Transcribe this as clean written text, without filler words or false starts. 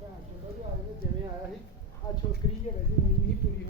ਭੈਣ ਚੋਦਾ ਵੀ ਆ ਜਿਵੇਂ ਆਇਆ ਸੀ ਆ ਛੋਕਰੀ ਜਿਹੜੇ ਜੀ ਨੀਂਦ ਨਹੀਂ ਪੂਰੀ